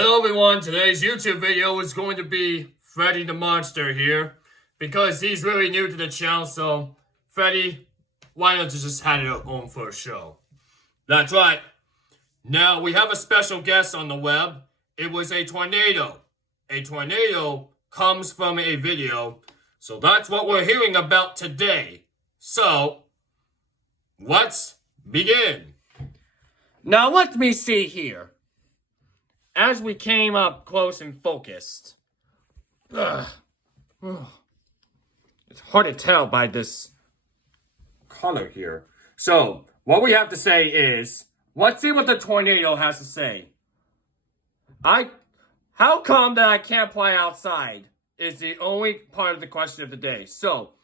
Hello everyone, today's YouTube video is going to be Freddie the Monster here because he's really new to the channel, so Freddie, why don't you just hand it on for a show? That's right. Now we have a special guest on the web. It was a tornado. A tornado comes from a video, so that's what we're hearing about today. So, let's begin. Now let me see here. As we came up close and focused, it's hard to tell by this color here. So, what we have to say is, let's see what the tornado has to say. How come that I can't play outside is the only part of the question of the day. So,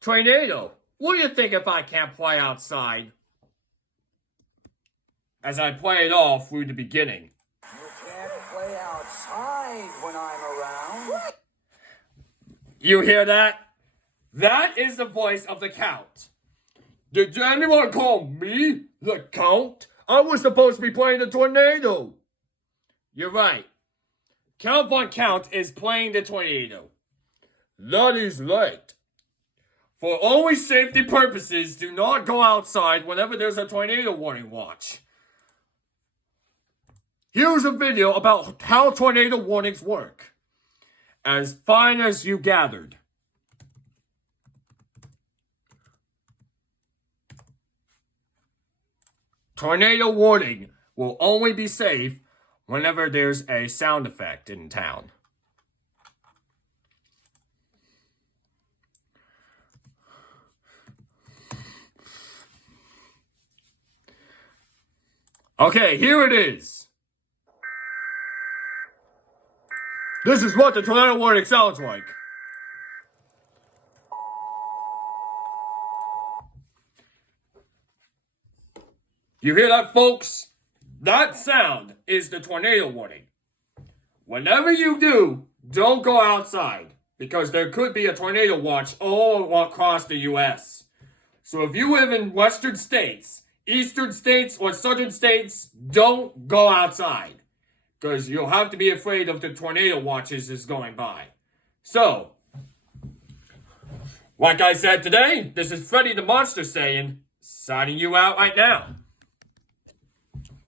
tornado, what do you think if I can't play outside? As I play it all through the beginning. Play outside when I'm around. You hear that? That is the voice of the Count. Did anyone call me the Count? I was supposed to be playing the tornado. You're right. Count Von Count is playing the tornado. That is right. For always safety purposes, do not go outside whenever there's a tornado warning watch. Here's a video about how tornado warnings work. As fine as you gathered. Tornado warning will only be safe whenever there's a sound effect in town. Okay, here it is. This is what the tornado warning sounds like. You hear that, folks? That sound is the tornado warning. Whenever you do, don't go outside, because there could be a tornado watch all across the U.S. So if you live in western states, eastern states, or southern states, don't go outside. Because you'll have to be afraid of the tornado watches is going by. So, like I said today, this is Freddie the Monster saying, signing you out right now.